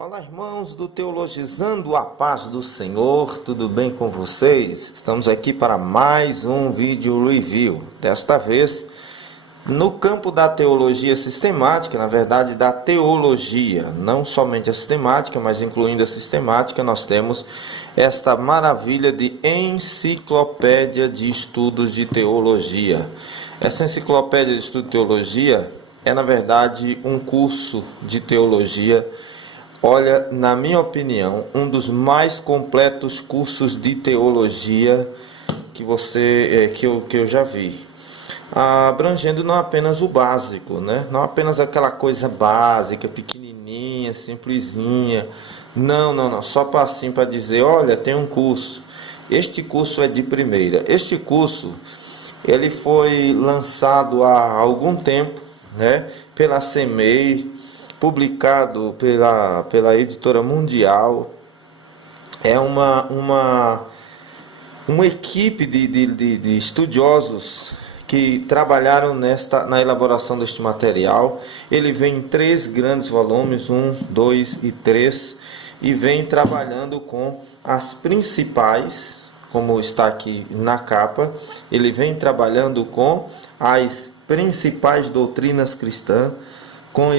Olá, irmãos do Teologizando a Paz do Senhor, tudo bem com vocês? Estamos aqui para mais um vídeo review, desta vez no campo da teologia sistemática, na verdade da teologia, não somente a sistemática, mas incluindo a sistemática, nós temos esta maravilha de enciclopédia de estudos de teologia. Essa enciclopédia de estudo de teologia é, na verdade, um curso de teologia. Olha, na minha opinião, um dos mais completos cursos de teologia que eu já vi, abrangendo não apenas o básico, né? Não apenas aquela coisa básica, pequenininha, simplesinha. Não, só para assim para dizer, olha, tem um curso. Este curso é de primeira. Este curso, ele foi lançado há algum tempo, né? Pela CEMEI, publicado pela editora Mundial. É uma equipe de estudiosos que trabalharam na elaboração deste material. Ele vem em 3 grandes volumes, 1, 2 e 3, e vem trabalhando com as principais, como está aqui na capa, ele vem trabalhando com as principais doutrinas cristãs, com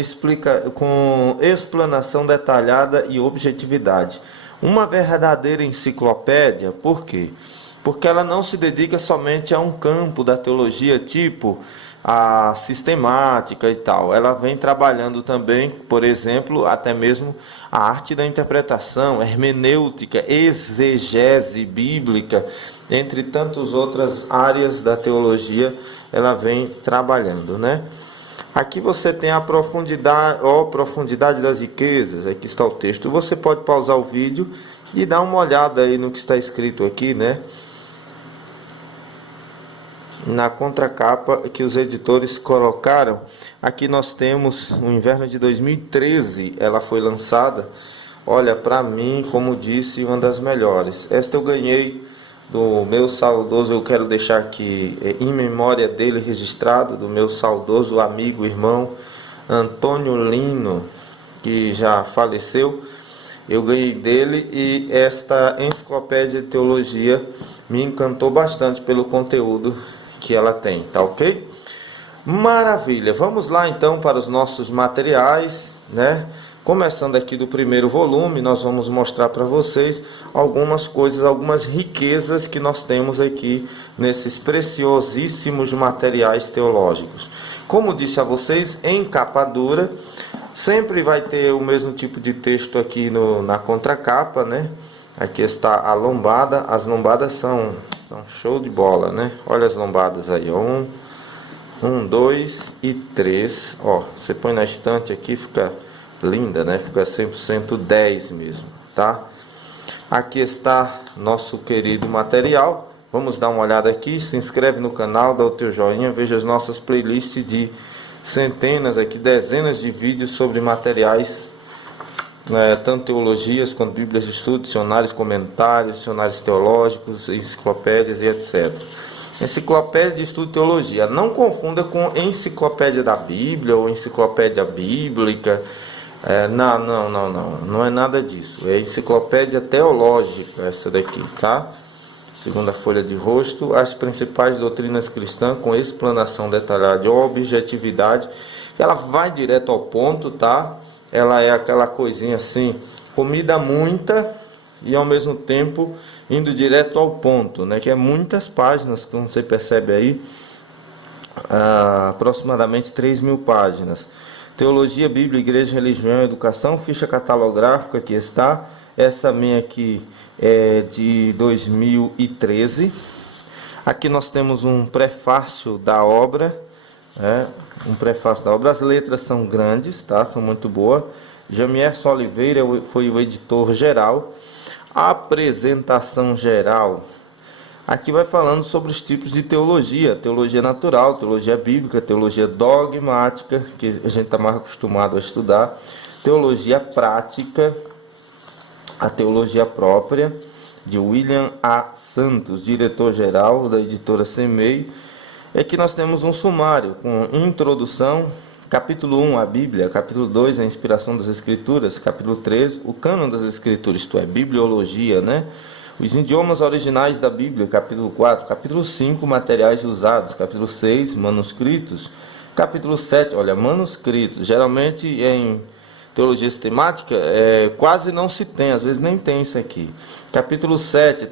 explanação detalhada e objetividade. Uma verdadeira enciclopédia, por quê? Porque ela não se dedica somente a um campo da teologia, tipo a sistemática e tal. Ela vem trabalhando também, por exemplo, até mesmo a arte da interpretação, hermenêutica, exegese bíblica, entre tantas outras áreas da teologia, ela vem trabalhando, né? Aqui você tem a profundidade das riquezas, aqui está o texto. Você pode pausar o vídeo e dar uma olhada aí no que está escrito aqui, né? Na contracapa que os editores colocaram. Aqui nós temos o inverno de 2013, ela foi lançada. Olha, para mim, como disse, uma das melhores. Esta eu ganhei do meu saudoso, eu quero deixar aqui em memória dele registrado, do meu saudoso amigo, irmão Antônio Lino, que já faleceu. Eu ganhei dele, e esta enciclopédia de teologia me encantou bastante pelo conteúdo que ela tem, tá ok? Maravilha, vamos lá então para os nossos materiais, né? Começando aqui do primeiro volume, nós vamos mostrar para vocês algumas coisas, algumas riquezas que nós temos aqui nesses preciosíssimos materiais teológicos. Como disse a vocês, em capa dura, sempre vai ter o mesmo tipo de texto aqui na contracapa, né? Aqui está a lombada, as lombadas são show de bola, né? Olha as lombadas aí, ó. 1, 2 e 3, ó, você põe na estante aqui, fica linda, né? Fica 100% 10 mesmo, tá? Aqui está nosso querido material. Vamos dar uma olhada aqui. Se inscreve no canal, dá o teu joinha, veja as nossas playlists de centenas aqui, dezenas de vídeos sobre materiais, né? Tanto teologias quanto bíblias de estudo, dicionários, comentários, dicionários teológicos, enciclopédias e etc. Enciclopédia de estudo de teologia. Não confunda com enciclopédia da Bíblia ou enciclopédia bíblica. Não é nada disso. É enciclopédia teológica essa daqui, tá? Segunda folha de rosto, as principais doutrinas cristãs com explanação detalhada e objetividade. Ela vai direto ao ponto, tá? Ela é aquela coisinha assim, comida muita e ao mesmo tempo indo direto ao ponto, né? Que é muitas páginas, como você percebe aí, aproximadamente 3.000 páginas. Teologia, Bíblia, Igreja, Religião, Educação, ficha catalográfica, aqui está. Essa minha aqui é de 2013. Aqui nós temos um prefácio da obra, um prefácio da obra. As letras são grandes, tá? São muito boas. Jamierson Oliveira foi o editor geral. A apresentação geral. Aqui vai falando sobre os tipos de teologia: teologia natural, teologia bíblica, teologia dogmática, que a gente está mais acostumado a estudar, teologia prática, a teologia própria, de William A. Santos, diretor-geral da editora CEMEI. Aqui nós temos um sumário com introdução, Capítulo 1, a Bíblia. Capítulo 2, a inspiração das Escrituras. Capítulo 3, o cânon das Escrituras, isto é, bibliologia, né? Os idiomas originais da Bíblia. Capítulo 4. Capítulo 5, materiais usados. Capítulo 6, manuscritos. Capítulo 7, olha, manuscritos. Geralmente em teologia sistemática quase não se tem, às vezes nem tem isso aqui. Capítulo 7,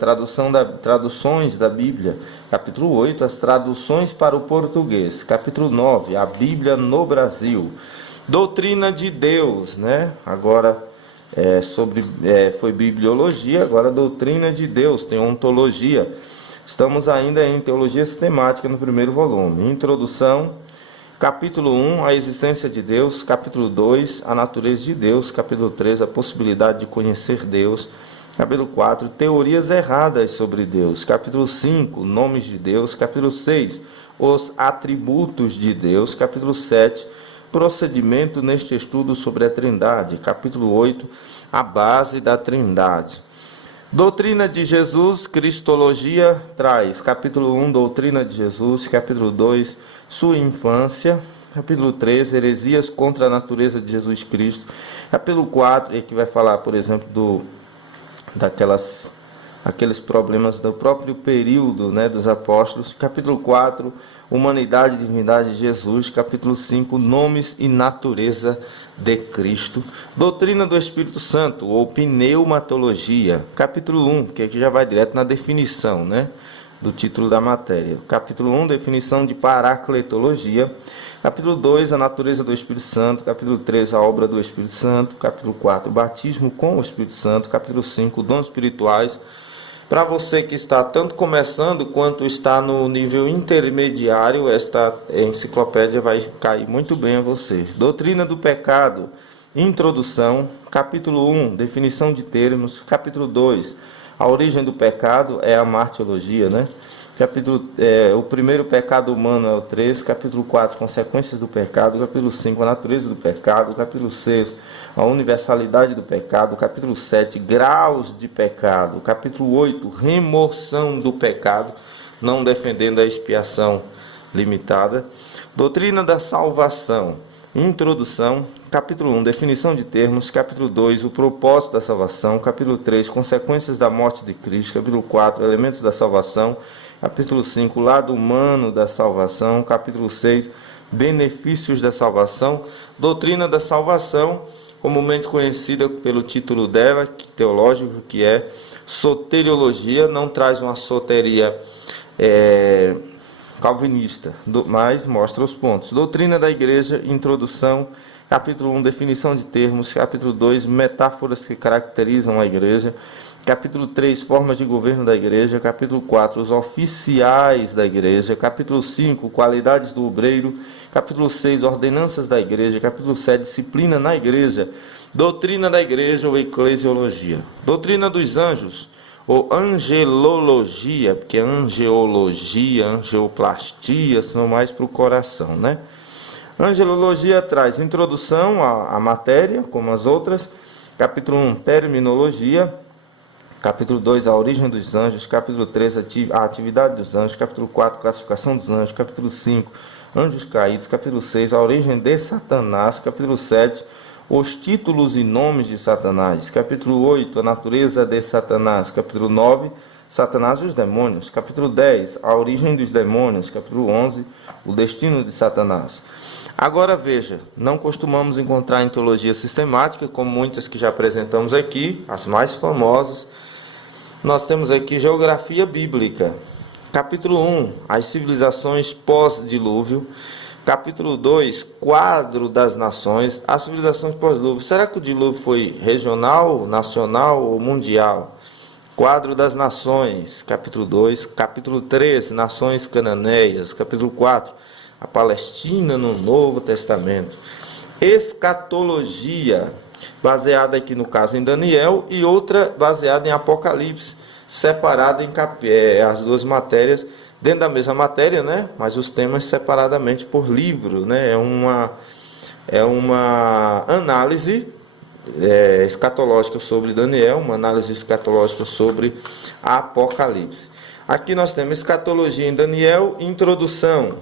traduções da Bíblia. Capítulo 8, as traduções para o português. Capítulo 9, a Bíblia no Brasil. Doutrina de Deus, né? Agora foi bibliologia, agora doutrina de Deus, tem ontologia. Estamos ainda em teologia sistemática no primeiro volume. Introdução. Capítulo 1, a existência de Deus. Capítulo 2, a natureza de Deus. Capítulo 3, a possibilidade de conhecer Deus. Capítulo 4, teorias erradas sobre Deus. Capítulo 5, nomes de Deus. Capítulo 6, os atributos de Deus. Capítulo 7, procedimento neste estudo sobre a Trindade. Capítulo 8, a base da Trindade. Doutrina de Jesus, Cristologia traz. Capítulo 1, doutrina de Jesus. Capítulo 2, sua infância. Capítulo 3, heresias contra a natureza de Jesus Cristo. Capítulo 4, que vai falar, por exemplo, aqueles problemas do próprio período, né, dos apóstolos. Capítulo 4, humanidade e divindade de Jesus. Capítulo 5, nomes e natureza de Cristo. Doutrina do Espírito Santo, ou pneumatologia. Capítulo 1, que aqui já vai direto na definição, né, do título da matéria. Capítulo 1, definição de paracletologia. Capítulo 2, a natureza do Espírito Santo. Capítulo 3, a obra do Espírito Santo. Capítulo 4, batismo com o Espírito Santo. Capítulo 5, dons espirituais. Para você que está tanto começando quanto está no nível intermediário, esta enciclopédia vai cair muito bem a você. Doutrina do pecado, introdução. Capítulo 1, definição de termos. Capítulo 2, a origem do pecado é a martiologia, né? O primeiro pecado humano é o 3. Capítulo 4, consequências do pecado. Capítulo 5, a natureza do pecado. Capítulo 6, a universalidade do pecado. Capítulo 7, graus de pecado. Capítulo 8, remoção do pecado, não defendendo a expiação limitada. Doutrina da salvação, introdução. Capítulo 1, definição de termos. Capítulo 2, o propósito da salvação. Capítulo 3, consequências da morte de Cristo. Capítulo 4, elementos da salvação. Capítulo 5, lado humano da salvação. Capítulo 6, benefícios da salvação. Doutrina da salvação, comumente conhecida pelo título dela, teológico, que é soteriologia. Não traz uma soteria calvinista, mas mostra os pontos. Doutrina da igreja, introdução. Capítulo 1, definição de termos. Capítulo 2, metáforas que caracterizam a igreja. Capítulo 3, formas de governo da igreja. Capítulo 4, os oficiais da igreja. Capítulo 5, qualidades do obreiro. Capítulo 6, ordenanças da igreja. Capítulo 7, disciplina na igreja. Doutrina da igreja ou eclesiologia. Doutrina dos anjos ou angelologia, porque angeologia, angioplastia são mais para o coração, né? Angelologia traz introdução à matéria, como as outras. Capítulo 1, terminologia. Capítulo 2, a origem dos anjos. Capítulo 3, a atividade dos anjos. Capítulo 4, classificação dos anjos. Capítulo 5, anjos caídos. Capítulo 6, a origem de Satanás. Capítulo 7, os títulos e nomes de Satanás. Capítulo 8, a natureza de Satanás. Capítulo 9, Satanás e os demônios. Capítulo 10, a origem dos demônios. Capítulo 11, o destino de Satanás. Agora veja, não costumamos encontrar em teologia sistemática, como muitas que já apresentamos aqui, as mais famosas. Nós temos aqui geografia bíblica. Capítulo 1, as civilizações pós-dilúvio. Capítulo 2, quadro das nações. As civilizações pós-dilúvio. Será que o dilúvio foi regional, nacional ou mundial? Quadro das nações. Capítulo 2. Capítulo 3, nações cananeias. Capítulo 4, a Palestina no Novo Testamento. Escatologia, baseada aqui no caso em Daniel, e outra baseada em Apocalipse, separada em as duas matérias dentro da mesma matéria, né? Mas os temas separadamente por livro, né? É uma análise escatológica sobre Daniel, uma análise escatológica sobre Apocalipse. Aqui nós temos escatologia em Daniel, introdução.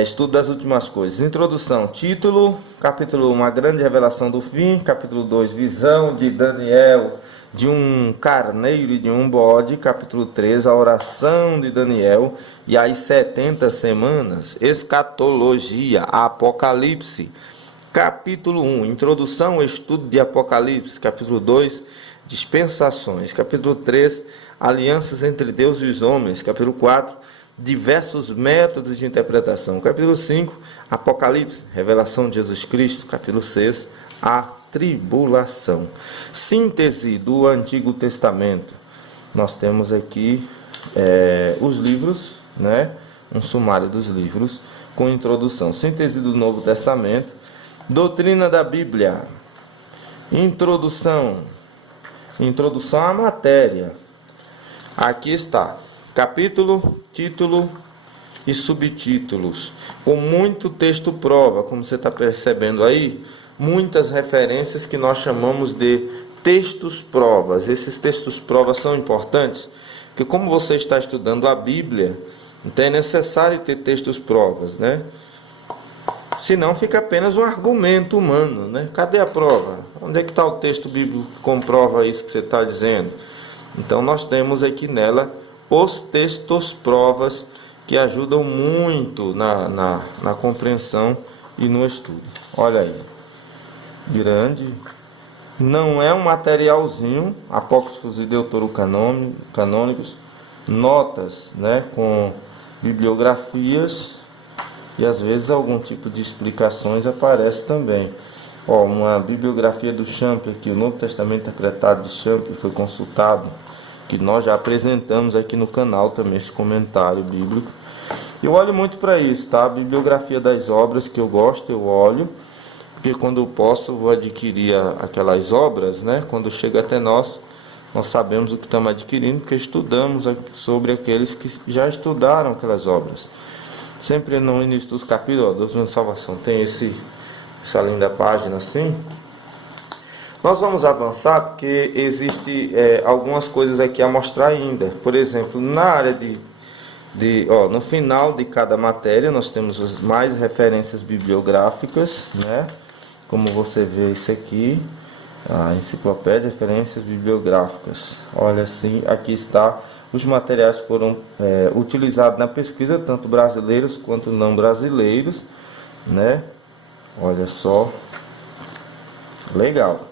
Estudo das últimas coisas. Introdução, título, capítulo 1, uma grande revelação do fim. Capítulo 2, visão de Daniel de um carneiro e de um bode. Capítulo 3, a oração de Daniel e as 70 semanas. Escatologia, Apocalipse. Capítulo 1, introdução, estudo de Apocalipse. Capítulo 2, dispensações. Capítulo 3, alianças entre Deus e os homens. Capítulo 4, diversos métodos de interpretação. Capítulo 5, Apocalipse, revelação de Jesus Cristo. Capítulo 6, a tribulação. Síntese do Antigo Testamento. Nós temos aqui os livros, né? Um sumário dos livros com introdução. Síntese do Novo Testamento. Doutrina da Bíblia. Introdução à matéria. Aqui está. Capítulo, título e subtítulos, com muito texto prova, como você está percebendo aí, muitas referências que nós chamamos de textos provas. Esses textos provas são importantes, porque como você está estudando a Bíblia, então é necessário ter textos provas, né? Senão fica apenas um argumento humano, né? Cadê a prova? Onde é que está o texto bíblico que comprova isso que você está dizendo? Então nós temos aqui nela os textos provas que ajudam muito na compreensão e no estudo. Olha aí, grande, não é um materialzinho, apócrifos e deuterocanônicos, notas, né, com bibliografias e às vezes algum tipo de explicações aparece também. Uma bibliografia do Champ aqui, o Novo Testamento interpretado de Champ, foi consultado, que nós já apresentamos aqui no canal também esse comentário bíblico. Eu olho muito para isso, tá? A bibliografia das obras que eu gosto, eu olho, porque quando eu posso eu vou adquirir aquelas obras, né? Quando chega até nós sabemos o que estamos adquirindo, porque estudamos sobre aqueles que já estudaram aquelas obras. Sempre no início dos capítulos, Doutrina da Salvação, tem essa linda página assim. Nós vamos avançar porque existe algumas coisas aqui a mostrar ainda. Por exemplo, na área no final de cada matéria nós temos mais referências bibliográficas, né? Como você vê isso aqui, a enciclopédia de referências bibliográficas. Olha assim, aqui está os materiais que foram utilizados na pesquisa, tanto brasileiros quanto não brasileiros, né? Olha só, legal.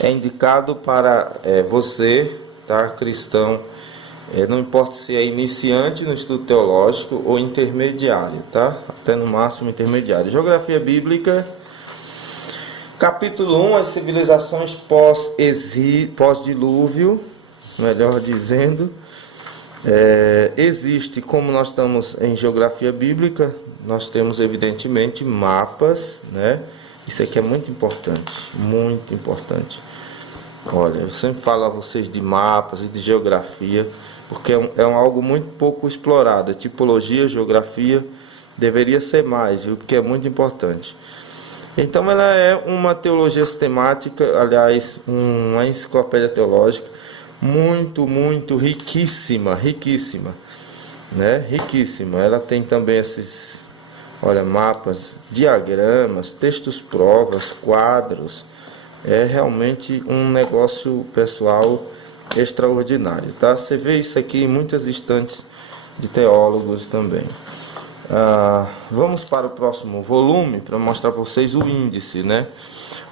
É indicado para você, tá, cristão, não importa se é iniciante no estudo teológico ou intermediário, tá? Até no máximo intermediário. Geografia Bíblica, capítulo 1, as civilizações pós-dilúvio, melhor dizendo. Existe, como nós estamos em Geografia Bíblica, nós temos evidentemente mapas, né? Isso aqui é muito importante, muito importante. Olha, eu sempre falo a vocês de mapas e de geografia, porque é algo muito pouco explorado. A tipologia, geografia, deveria ser mais, viu? Porque é muito importante. Então ela é uma teologia sistemática, aliás, uma enciclopédia teológica, muito, muito riquíssima, né? Riquíssima. Ela tem também esses, olha, mapas, diagramas, textos provas, quadros. É realmente um negócio pessoal extraordinário, tá? Você vê isso aqui em muitas estantes de teólogos também. Vamos para o próximo volume para mostrar para vocês o índice, né?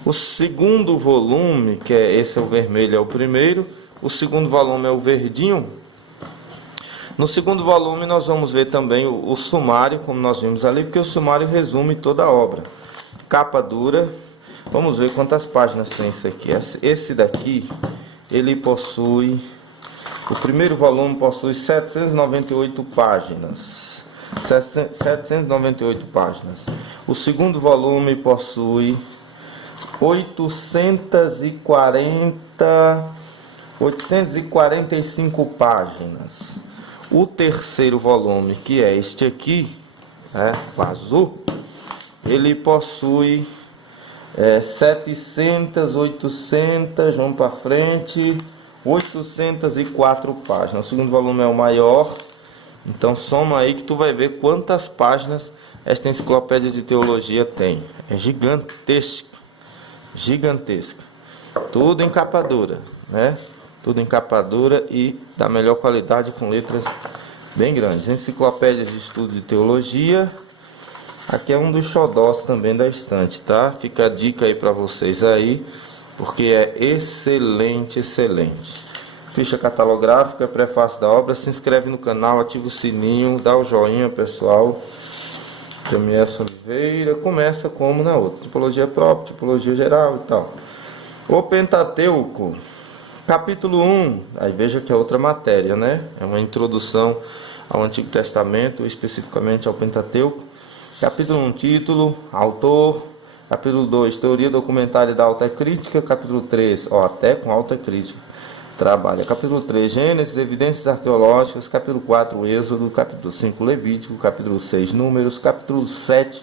O segundo volume, que esse é o vermelho, é o primeiro. O segundo volume é o verdinho. No segundo volume nós vamos ver também o sumário, como nós vimos ali, porque o sumário resume toda a obra. Capa dura. Vamos ver quantas páginas tem isso aqui. Esse daqui, ele possui... O primeiro volume possui 798 páginas. 798 páginas. O segundo volume possui 845 páginas. O terceiro volume, que é este aqui, o azul, ele possui 700, 800, vamos para frente, 804 páginas. O segundo volume é o maior, Então soma aí que tu vai ver quantas páginas esta enciclopédia de teologia tem. É gigantesca, gigantesca. Tudo em capa dura, né? Tudo em capa dura e da melhor qualidade, com letras bem grandes. Enciclopédias de estudo de teologia. Aqui é um dos xodós também da estante, tá? Fica a dica aí para vocês aí, porque é excelente, excelente. Ficha catalográfica, prefácio da obra. Se inscreve no canal, ativa o sininho, dá o joinha, pessoal. Premierson Oliveira. Começa como na outra, tipologia própria, tipologia geral e tal. O Pentateuco, capítulo 1. Aí veja que é outra matéria, né? É uma introdução ao Antigo Testamento, especificamente ao Pentateuco. Capítulo 1, título, autor. Capítulo 2, teoria documentária da alta crítica. Capítulo 3, até com alta crítica trabalha. Capítulo 3, Gênesis, evidências arqueológicas. Capítulo 4, Êxodo. Capítulo 5, Levítico. Capítulo 6, Números. Capítulo 7,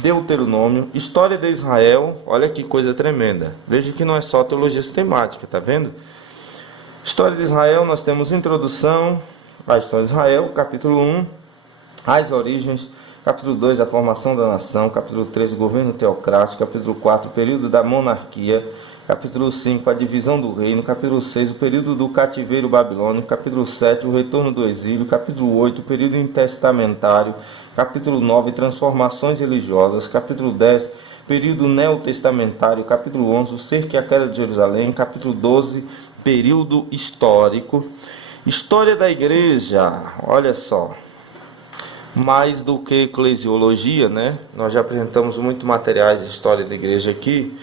Deuteronômio. História de Israel. Olha que coisa tremenda. Veja que não é só teologia sistemática, tá vendo? História de Israel, nós temos introdução à história de Israel. Capítulo 1, as origens. Capítulo 2, a formação da nação. Capítulo 3, o governo teocrático. Capítulo 4, o período da monarquia. Capítulo 5, a divisão do reino. Capítulo 6, o período do cativeiro babilônico. Capítulo 7, o retorno do exílio. Capítulo 8, o período intertestamentário. Capítulo 9, transformações religiosas. Capítulo 10, período neotestamentário. Capítulo 11, o cerco e a queda de Jerusalém. Capítulo 12, período histórico. História da igreja, olha só. Mais do que eclesiologia, né? Nós já apresentamos muito materiais de história da igreja aqui.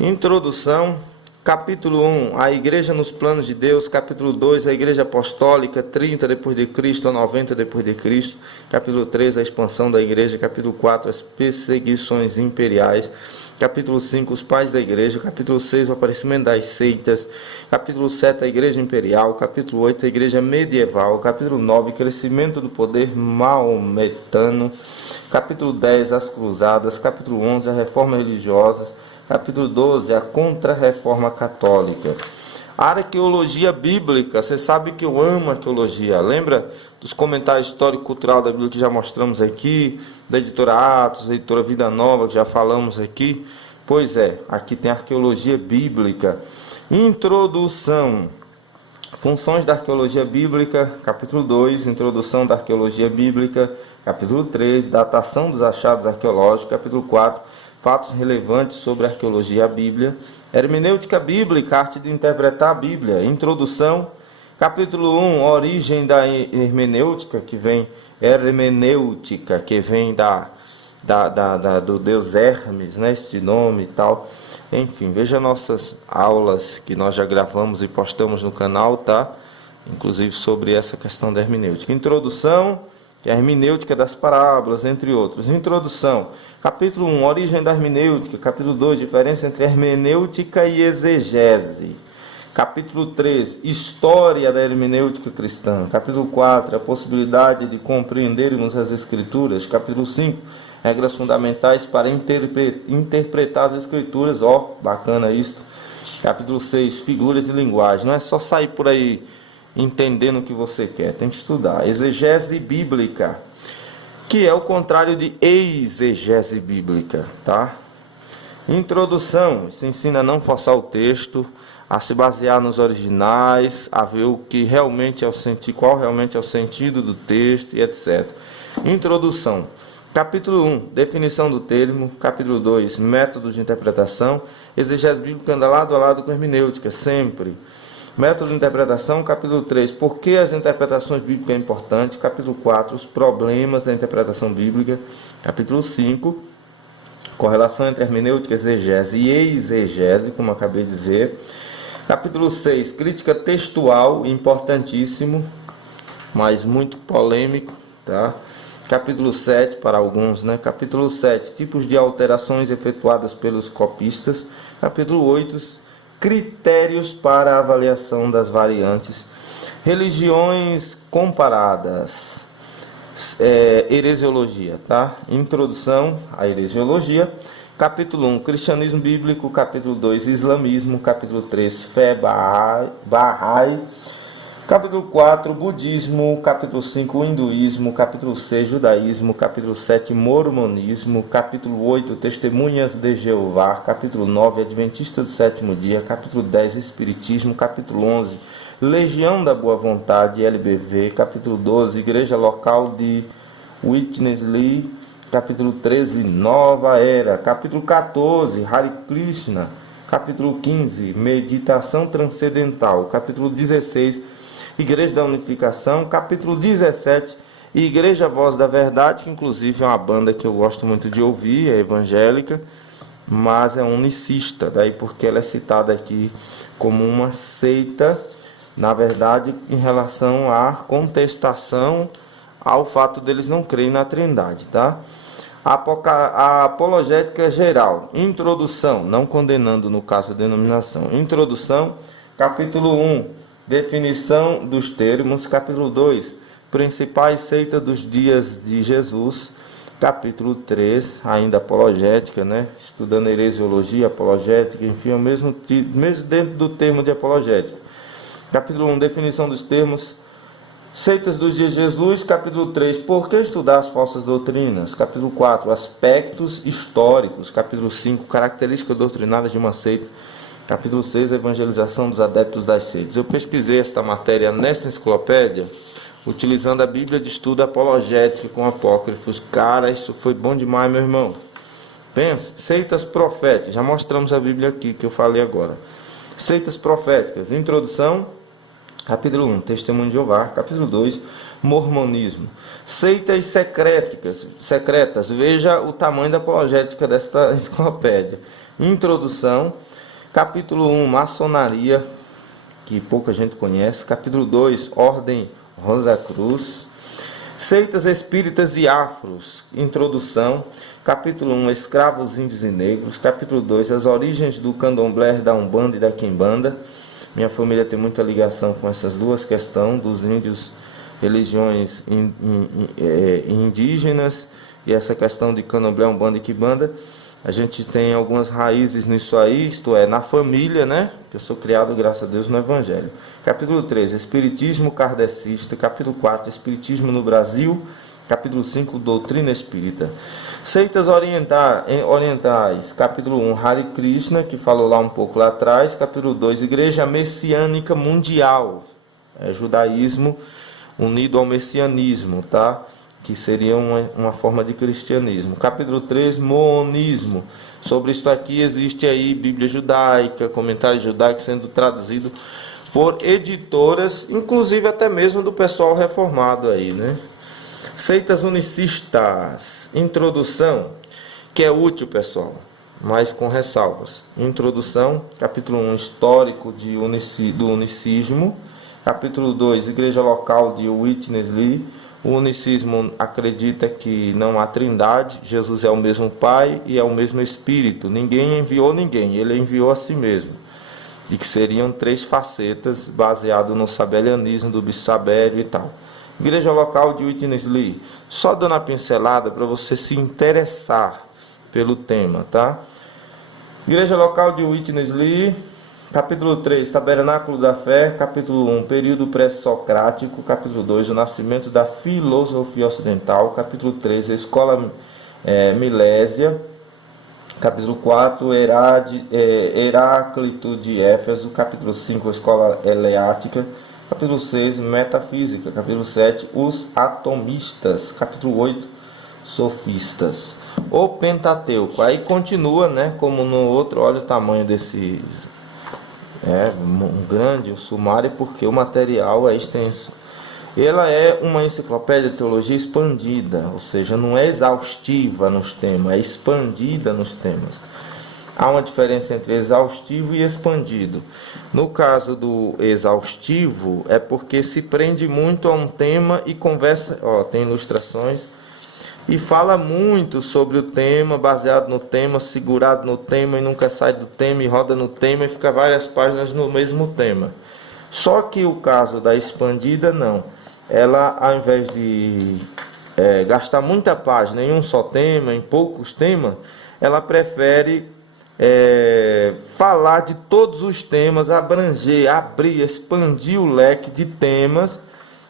Introdução, capítulo 1, a igreja nos planos de Deus. Capítulo 2, a igreja apostólica, 30 depois de Cristo a 90 depois de Cristo. Capítulo 3, a expansão da igreja. Capítulo 4, as perseguições imperiais. Capítulo 5, os pais da igreja. Capítulo 6, o aparecimento das seitas. Capítulo 7, a igreja imperial. Capítulo 8, a igreja medieval. Capítulo 9, crescimento do poder maometano. Capítulo 10, as cruzadas. Capítulo 11, as reformas religiosas. Capítulo 12, a contra-reforma católica. Arqueologia bíblica, você sabe que eu amo arqueologia. Lembra dos comentários histórico-cultural da Bíblia que já mostramos aqui? Da editora Atos, da editora Vida Nova, que já falamos aqui? Pois é, aqui tem arqueologia bíblica. Introdução. Funções da arqueologia bíblica, capítulo 2, introdução da arqueologia bíblica. Capítulo 3, datação dos achados arqueológicos. Capítulo 4, fatos relevantes sobre a arqueologia e a Bíblia. Hermenêutica bíblica, arte de interpretar a Bíblia. Introdução. Capítulo 1, origem da hermenêutica, que vem do deus Hermes, né? Este nome e tal. Enfim, veja nossas aulas que nós já gravamos e postamos no canal, tá? Inclusive sobre essa questão da hermenêutica. Introdução, que é a hermenêutica das parábolas, entre outros. Introdução. Capítulo 1, origem da hermenêutica. Capítulo 2, diferença entre hermenêutica e exegese. Capítulo 3, história da hermenêutica cristã. Capítulo 4, a possibilidade de compreendermos as escrituras. Capítulo 5, regras fundamentais para interpretar as escrituras. Bacana isto. Capítulo 6, figuras de linguagem. Não é só sair por aí entendendo o que você quer, tem que estudar. Exegese bíblica, que é o contrário de exegese bíblica, tá? Introdução, se ensina a não forçar o texto, a se basear nos originais, a ver o que realmente é o sentido, qual realmente é o sentido do texto e etc. Introdução. Capítulo 1, definição do termo. Capítulo 2, métodos de interpretação. Exegese bíblica anda lado a lado com hermenêutica, sempre. Método de interpretação, capítulo 3, por que as interpretações bíblicas é importante. Capítulo 4, os problemas da interpretação bíblica. Capítulo 5, correlação entre hermenêutica, exegese e exegese, como eu acabei de dizer. Capítulo 6, crítica textual, importantíssimo, mas muito polêmico, tá? Capítulo 7, para alguns, né? Capítulo 7, tipos de alterações efetuadas pelos copistas. Capítulo 8, critérios para a avaliação das variantes. Religiões comparadas. Heresiologia, tá? Introdução à heresiologia. Capítulo 1, cristianismo bíblico. Capítulo 2, islamismo. Capítulo 3, fé Bahá'í. Capítulo 4, Budismo. Capítulo 5, Hinduísmo. Capítulo 6, Judaísmo. Capítulo 7, Mormonismo. Capítulo 8, Testemunhas de Jeová. Capítulo 9, Adventista do Sétimo Dia. Capítulo 10, Espiritismo. Capítulo 11, Legião da Boa Vontade, LBV. Capítulo 12, Igreja Local de Witness Lee. Capítulo 13, Nova Era. Capítulo 14, Hare Krishna. Capítulo 15, Meditação Transcendental. Capítulo 16, Igreja da Unificação. Capítulo 17, Igreja Voz da Verdade, que inclusive é uma banda que eu gosto muito de ouvir, é evangélica, mas é unicista, daí porque ela é citada aqui como uma seita, na verdade, em relação à contestação ao fato deles não crerem na Trindade, tá? A apologética geral, introdução, não condenando no caso a denominação. Introdução, capítulo 1, definição dos termos. Capítulo 2, principais seitas dos dias de Jesus. Capítulo 3, ainda apologética, né? Estudando heresiologia, apologética, enfim, é o mesmo dentro do termo de apologética. Capítulo 1, definição dos termos. Seitas dos dias de Jesus. Capítulo 3, por que estudar as falsas doutrinas? Capítulo 4, aspectos históricos. Capítulo 5, características doutrinárias de uma seita. Capítulo 6, evangelização dos adeptos das seitas. Eu pesquisei esta matéria nesta enciclopédia, utilizando a Bíblia de Estudo Apologética com apócrifos. Cara, isso foi bom demais, meu irmão. Pensa, seitas proféticas. Já mostramos a Bíblia aqui, que eu falei agora. Seitas proféticas. Introdução. Capítulo 1, Testemunho de Jeová. Capítulo 2, Mormonismo. Seitas secretas. Veja o tamanho da apologética desta enciclopédia. Introdução. Capítulo 1, Maçonaria, que pouca gente conhece. Capítulo 2, Ordem Rosa Cruz. Seitas espíritas e afros. Introdução. Capítulo 1, Escravos, índios e negros. Capítulo 2, as origens do candomblé, da umbanda e da quimbanda. Minha família tem muita ligação com essas duas questões, dos índios, religiões indígenas, e essa questão de candomblé, umbanda e quimbanda. A gente tem algumas raízes nisso aí, isto é, na família, né? Que eu sou criado, graças a Deus, no Evangelho. Capítulo 3, Espiritismo kardecista. Capítulo 4, Espiritismo no Brasil. Capítulo 5, Doutrina Espírita. Seitas orientais. Capítulo 1, Hare Krishna, que falou lá um pouco lá atrás. Capítulo 2, Igreja Messiânica Mundial. Judaísmo unido ao messianismo, tá? Que seria uma forma de cristianismo. Capítulo 3, Monismo. Sobre isso aqui existe aí Bíblia judaica, comentário judaico sendo traduzido por editoras, inclusive até mesmo do pessoal reformado aí, né? Seitas unicistas. Introdução, que é útil, pessoal, mas com ressalvas. Introdução, capítulo 1, histórico do unicismo. Capítulo 2, Igreja Local de Witness Lee. O unicismo acredita que não há trindade, Jesus é o mesmo Pai e é o mesmo Espírito. Ninguém enviou ninguém, ele enviou a si mesmo. E que seriam 3 facetas, baseado no sabelianismo do Bispo Sabélio e tal. Igreja Local de Witness Lee. Só dando a pincelada para você se interessar pelo tema, tá? Igreja Local de Witness Lee. Capítulo 3, Tabernáculo da Fé. Capítulo 1, Período Pré-Socrático. Capítulo 2, o Nascimento da Filosofia Ocidental. Capítulo 3, Escola Milésia. Capítulo 4, Heráclito de Éfeso. Capítulo 5, Escola Eleática. Capítulo 6, Metafísica. Capítulo 7, os atomistas. Capítulo 8, sofistas. O Pentateuco. Aí continua, né? Como no outro, olha o tamanho desse... um grande sumário, porque o material é extenso. Ela é uma enciclopédia de teologia expandida, ou seja, não é exaustiva nos temas, é expandida nos temas. Há uma diferença entre exaustivo e expandido. No caso do exaustivo, é porque se prende muito a um tema e conversa, tem ilustrações, e fala muito sobre o tema, baseado no tema, segurado no tema e nunca sai do tema e roda no tema e fica várias páginas no mesmo tema. Só que o caso da expandida, não. Ela, ao invés de gastar muita página em um só tema, em poucos temas, ela prefere falar de todos os temas, abranger, abrir, expandir o leque de temas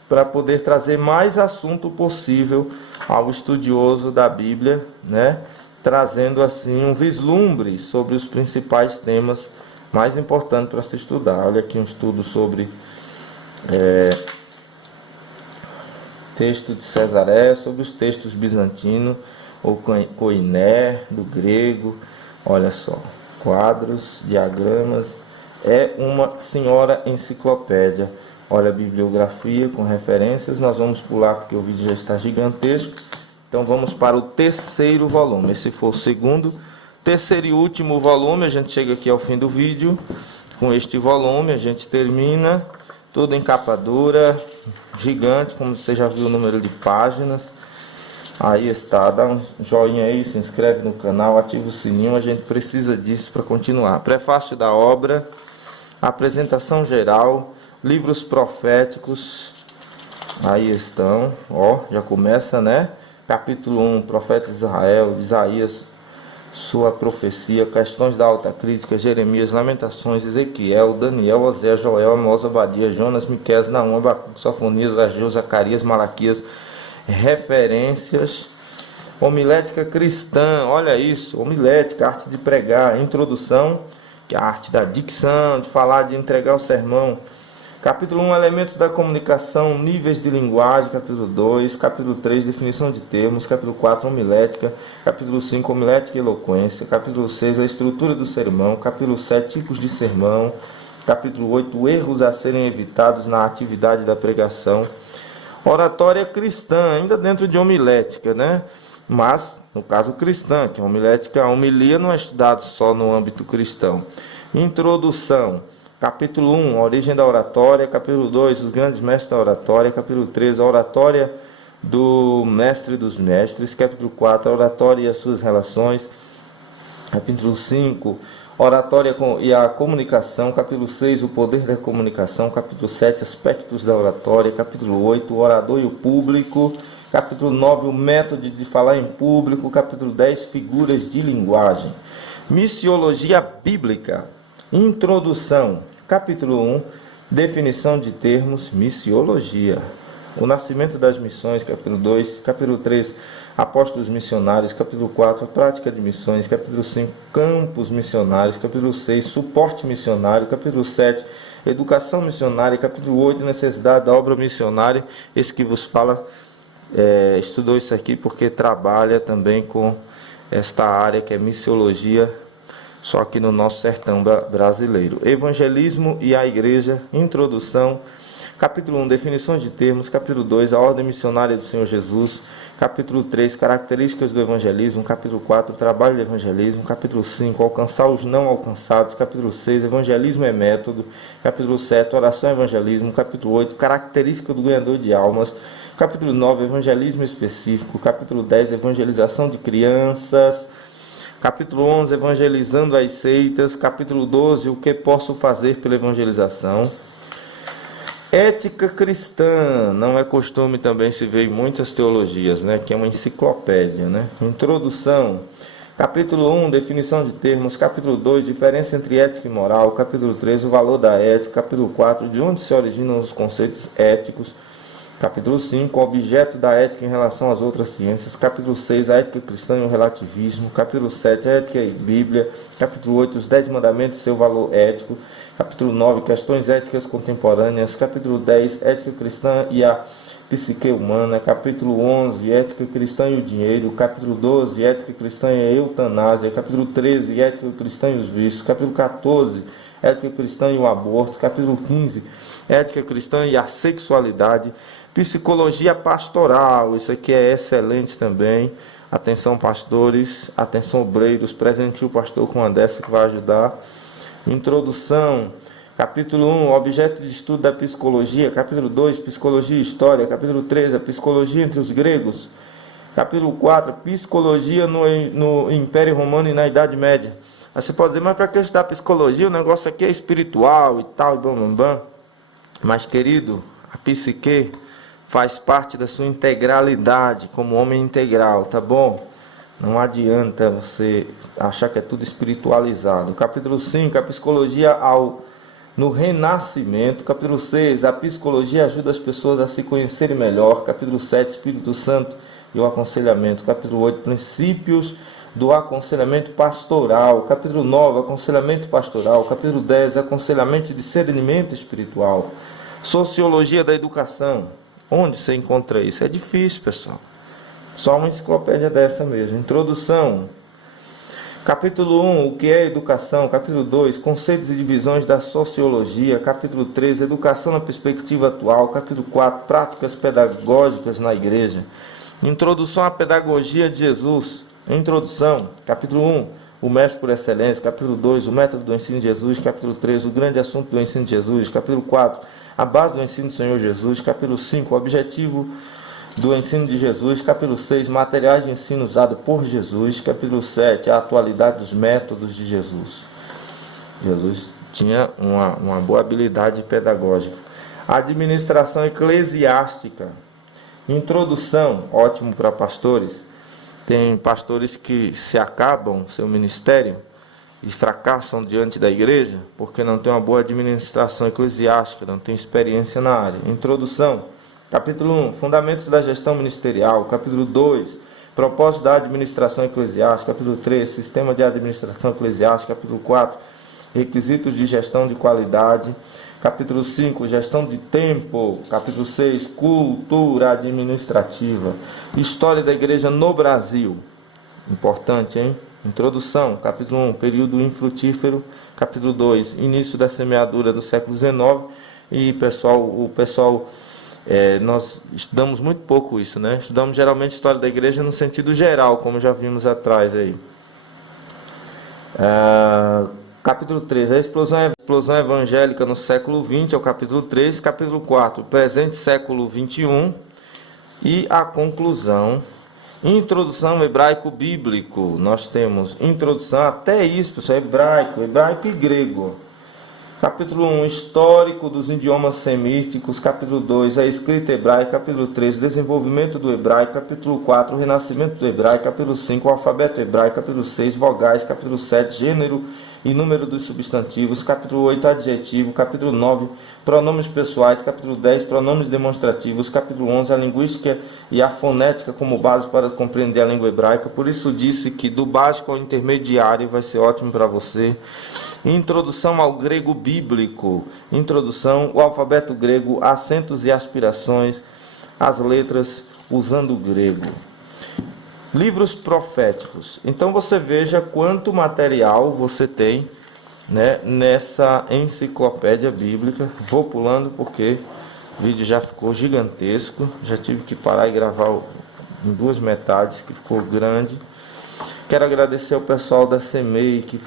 para poder trazer mais assunto possível ao estudioso da Bíblia, né? Trazendo assim um vislumbre sobre os principais temas mais importantes para se estudar. Olha aqui um estudo sobre texto de Cesaré, sobre os textos bizantinos, ou koiné, do grego. Olha só, quadros, diagramas, é uma senhora enciclopédia. Olha a bibliografia com referências. Nós vamos pular porque o vídeo já está gigantesco. Então vamos para o terceiro volume. Esse foi o segundo, terceiro e último volume. A gente chega aqui ao fim do vídeo. Com este volume a gente termina. Tudo em capa dura, gigante, como você já viu o número de páginas. Aí está, dá um joinha aí, se inscreve no canal, ativa o sininho, a gente precisa disso para continuar. Prefácio da obra, apresentação geral, livros proféticos, aí estão, ó, já começa, né? Capítulo 1, Profeta de Israel, Isaías, sua profecia, questões da alta crítica, Jeremias, Lamentações, Ezequiel, Daniel, Osés, Joel, Amós, Obadias, Jonas, Miqueias, Naum, Abacuque, Sofonias, Ageu, Zacarias, Malaquias. Referências. Homilética cristã, olha isso, homilética, arte de pregar, introdução, que é a arte da dicção, de falar, de entregar o sermão. Capítulo 1, elementos da comunicação, níveis de linguagem. Capítulo 2, capítulo 3, definição de termos. Capítulo 4, homilética. Capítulo 5, homilética e eloquência. Capítulo 6, a estrutura do sermão. Capítulo 7, tipos de sermão. Capítulo 8, erros a serem evitados na atividade da pregação. Oratória cristã, ainda dentro de homilética, né? Mas, no caso cristã, que a homilética, a homilia não é estudado só no âmbito cristão. Introdução, capítulo 1, a origem da oratória. Capítulo 2, os grandes mestres da oratória. Capítulo 3, a oratória do mestre dos mestres. Capítulo 4, a oratória e as suas relações. Capítulo 5, oratória e a comunicação. Capítulo 6, o poder da comunicação. Capítulo 7, aspectos da oratória. Capítulo 8, o orador e o público. Capítulo 9, o método de falar em público. Capítulo 10, figuras de linguagem. Missiologia bíblica. Introdução. Capítulo 1, definição de termos, missiologia. O nascimento das missões. Capítulo 2. Capítulo 3, apóstolos missionários. Capítulo 4, a prática de missões. Capítulo 5, campos missionários. Capítulo 6, suporte missionário. Capítulo 7, educação missionária. Capítulo 8, necessidade da obra missionária. Esse que vos fala estudou isso aqui porque trabalha também com esta área que é missiologia, só aqui no nosso sertão brasileiro. Evangelismo e a igreja. Introdução. Capítulo 1, definições de termos. Capítulo 2, a ordem missionária do Senhor Jesus. Capítulo 3, características do evangelismo. Capítulo 4, trabalho de evangelismo. Capítulo 5, alcançar os não alcançados. Capítulo 6, evangelismo é método. Capítulo 7, oração e evangelismo. Capítulo 8, característica do ganhador de almas. Capítulo 9, evangelismo específico. Capítulo 10, evangelização de crianças. Capítulo 11, evangelizando as seitas. Capítulo 12, o que posso fazer pela evangelização. Ética cristã, não é costume também se ver em muitas teologias, né? Que é uma enciclopédia, né? Introdução. Capítulo 1, definição de termos. Capítulo 2, diferença entre ética e moral. Capítulo 3, o valor da ética. Capítulo 4, de onde se originam os conceitos éticos. Capítulo 5, objeto da ética em relação às outras ciências. Capítulo 6, a ética cristã e o relativismo. Capítulo 7, a ética e Bíblia. Capítulo 8, os 10 mandamentos e seu valor ético. Capítulo 9, questões éticas contemporâneas. Capítulo 10, ética cristã e a psique humana. Capítulo 11, ética cristã e o dinheiro. Capítulo 12, ética cristã e a eutanásia. Capítulo 13, ética cristã e os vícios. Capítulo 14, ética cristã e o aborto. Capítulo 15, ética cristã e a sexualidade. Psicologia pastoral, isso aqui é excelente também. Atenção pastores, atenção obreiros, presenteie o pastor com uma dessa que vai ajudar. Introdução, capítulo 1, objeto de estudo da psicologia. Capítulo 2, psicologia e história. Capítulo 3, a psicologia entre os gregos. Capítulo 4, psicologia no Império Romano e na Idade Média. Aí você pode dizer, mas para que estudar psicologia? O negócio aqui é espiritual e tal, e bam, bam, bam. Mas querido, a psique faz parte da sua integralidade, como homem integral, tá bom? Não adianta você achar que é tudo espiritualizado. Capítulo 5, a psicologia no renascimento. Capítulo 6, a psicologia ajuda as pessoas a se conhecerem melhor. Capítulo 7, Espírito Santo e o aconselhamento. Capítulo 8, princípios do aconselhamento pastoral. Capítulo 9, aconselhamento pastoral. Capítulo 10, aconselhamento de discernimento espiritual. Sociologia da educação. Onde você encontra isso? É difícil, pessoal. Só uma enciclopédia dessa mesmo. Introdução. Capítulo 1, o que é educação? Capítulo 2, conceitos e divisões da sociologia. Capítulo 3, educação na perspectiva atual. Capítulo 4, práticas pedagógicas na igreja. Introdução à pedagogia de Jesus. Introdução. Capítulo 1, o mestre por excelência. Capítulo 2, o método do ensino de Jesus. Capítulo 3, o grande assunto do ensino de Jesus. Capítulo 4, a base do ensino do Senhor Jesus. Capítulo 5, o objetivo do ensino de Jesus. Capítulo 6, materiais de ensino usado por Jesus. Capítulo 7, a atualidade dos métodos de Jesus. Jesus tinha uma boa habilidade pedagógica. Administração eclesiástica. Introdução, ótimo para pastores. Tem pastores que se acabam seu ministério e fracassam diante da igreja porque não tem uma boa administração eclesiástica, não tem experiência na área. Introdução. Capítulo 1, fundamentos da gestão ministerial. Capítulo 2, propósito da administração eclesiástica. Capítulo 3, sistema de administração eclesiástica. Capítulo 4, requisitos de gestão de qualidade. Capítulo 5, gestão de tempo. Capítulo 6, cultura administrativa. História da igreja no Brasil. Importante, hein? Introdução. Capítulo 1, período infrutífero. Capítulo 2, início da semeadura do século XIX. E nós estudamos muito pouco isso, né? Estudamos geralmente história da igreja no sentido geral, como já vimos atrás aí. Capítulo 3, a explosão evangélica no século XX, é o capítulo 3. Capítulo 4, presente século XXI. E a conclusão, introdução hebraico bíblico. Nós temos introdução, até isso, pessoal, hebraico e grego. Capítulo 1, histórico dos idiomas semíticos. Capítulo 2, a escrita hebraica. Capítulo 3, desenvolvimento do hebraico. Capítulo 4, o renascimento do hebraico. Capítulo 5, o alfabeto hebraico. Capítulo 6, vogais. Capítulo 7, gênero e número dos substantivos. Capítulo 8, adjetivo. Capítulo 9, pronomes pessoais. Capítulo 10, pronomes demonstrativos. Capítulo 11, a linguística e a fonética como base para compreender a língua hebraica. Por isso disse que do básico ao intermediário vai ser ótimo para você. Introdução ao grego bíblico. Introdução ao alfabeto grego, acentos e aspirações, as letras usando o grego. Livros proféticos. Então você veja quanto material você tem, né, nessa enciclopédia bíblica. Vou pulando porque o vídeo já ficou gigantesco. Já tive que parar e gravar em duas metades, que ficou grande. Quero agradecer ao pessoal da CEMEI que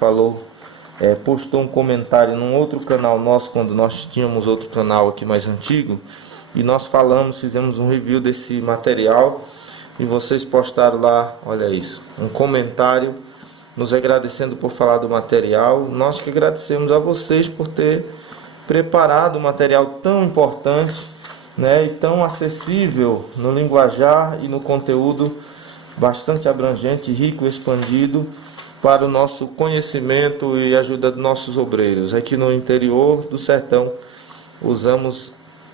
postou um comentário num outro canal nosso, quando nós tínhamos outro canal aqui mais antigo, e nós fizemos um review desse material, e vocês postaram lá, olha isso, um comentário nos agradecendo por falar do material. Nós que agradecemos a vocês por ter preparado um material tão importante, né, e tão acessível no linguajar e no conteúdo bastante abrangente, rico e expandido, para o nosso conhecimento e ajuda dos nossos obreiros. Aqui no interior do sertão, usamos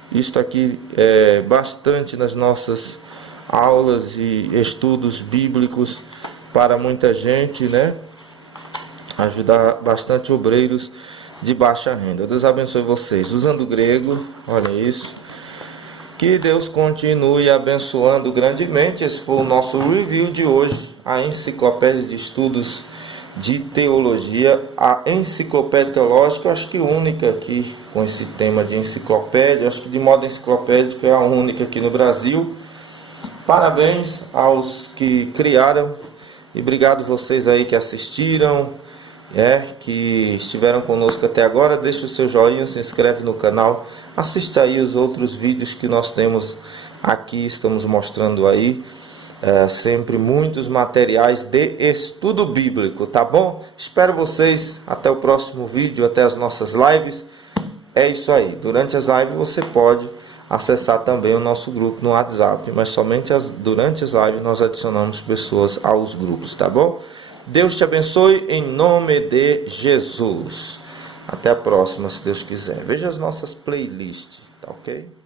isto aqui bastante nas nossas aulas e estudos bíblicos para muita gente, né? Ajudar bastante obreiros de baixa renda. Deus abençoe vocês. Usando o grego, olha isso. Que Deus continue abençoando grandemente. Esse foi o nosso review de hoje. A enciclopédia de estudos de teologia, a enciclopédia teológica, acho que única aqui com esse tema de enciclopédia, acho que de modo enciclopédico é a única aqui no Brasil. Parabéns aos que criaram e obrigado vocês aí que assistiram, que estiveram conosco até agora. Deixa o seu joinha, se inscreve no canal, assista aí os outros vídeos que nós temos aqui, estamos mostrando aí. Sempre muitos materiais de estudo bíblico, tá bom? Espero vocês até o próximo vídeo, até as nossas lives. É isso aí, durante as lives você pode acessar também o nosso grupo no WhatsApp, mas somente durante as lives nós adicionamos pessoas aos grupos, tá bom? Deus te abençoe em nome de Jesus. Até a próxima, se Deus quiser. Veja as nossas playlists, tá ok?